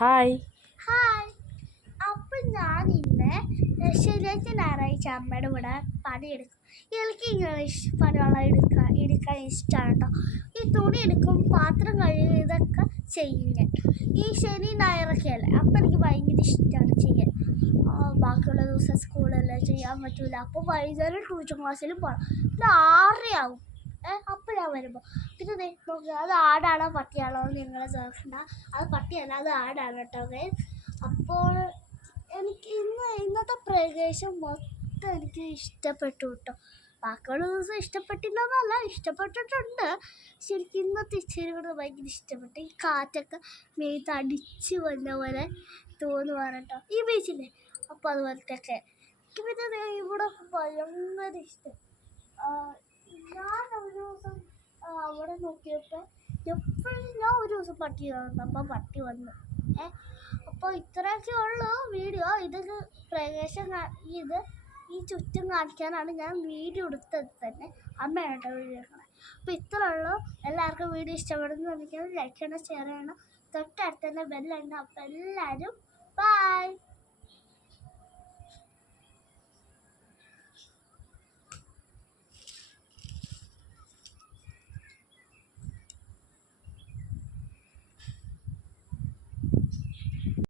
Hi. Hi. അപ്പം ഞാൻ ഇന്ന് ശനിയാഴ്ച ഞായറാഴ്ച അമ്മയുടെ കൂടെ പണിയെടുക്കും. എനിക്ക് ഇങ്ങനെ പണിയുള്ള എടുക്കാൻ ഇഷ്ടമാണ് കേട്ടോ. ഈ തുണി എടുക്കും, പാത്രം കഴുകും, ഇതൊക്കെ ചെയ്യും ഞാൻ. ഈ ശനി ഞായറൊക്കെ അല്ലേ, അപ്പം എനിക്ക് ഭയങ്കര ഇഷ്ടമാണ് ചെയ്യാൻ. ബാക്കിയുള്ള ദിവസം സ്കൂളെല്ലാം ചെയ്യാൻ പറ്റില്ല. അപ്പോൾ വൈകുന്നേരം ട്യൂഷൻ ക്ലാസ്സിലും പോകണം. പിന്നെ 6:30 അപ്പോൾ ഞാൻ വരുമ്പോൾ പിന്നെ നോക്കുക, അത് ആടാണോ പട്ടിയാണോ എന്ന് നിങ്ങളെ ചോദിക്കണ്ട. അത് പട്ടിയല്ല, അത് ആടാണ് കേട്ടോ. അപ്പോൾ എനിക്ക് ഇന്നത്തെ പ്രദേശം മൊത്തം എനിക്ക് ഇഷ്ടപ്പെട്ടു കേട്ടോ. ബാക്കിയുള്ള ദിവസം ഇഷ്ടപ്പെട്ടില്ലെന്നല്ല, ഇഷ്ടപ്പെട്ടിട്ടുണ്ട്. ശരിക്കും ഇന്നത്തെ ഇച്ചിരി കൂടെ ഭയങ്കര ഇഷ്ടപ്പെട്ടു. ഈ കാറ്റൊക്കെ മേത്ത് അടിച്ച് വന്ന പോലെ തോന്നുവാണ് കേട്ടോ. ഈ ബീച്ചില്ലേ, അപ്പോൾ അതുപോലത്തെയൊക്കെ എനിക്ക് പിന്നെ ഇവിടെ ഭയങ്കര ഇഷ്ടം. ഞാൻ ഒരു ദിവസം അവിടെ നോക്കിയപ്പോൾ എപ്പോഴും ഞാൻ ഒരു ദിവസം പട്ടി വന്നു, അപ്പം പട്ടി വന്നു. അപ്പോൾ ഇത്രയൊക്കെ ഉള്ളൂ വീഡിയോ. ഇതൊക്കെ പ്രദേശം ഈ ചുറ്റും കാണിക്കാനാണ് ഞാൻ വീഡിയോ എടുത്തത് തന്നെ. അമ്മയാണ് കേട്ടോ വീഡിയോ എടുക്കണത്. അപ്പോൾ ഇത്ര ഉള്ളൂ. എല്ലാവർക്കും വീഡിയോ ഇഷ്ടപ്പെടുന്നു എനിക്ക് ലൈക്ക് ചെയ്യണം, ഷെയർ ചെയ്യണം. തൊട്ടടുത്ത് തന്നെ ബെല്ലുണ്ട്. അപ്പോൾ എല്ലാവരും ബൈ.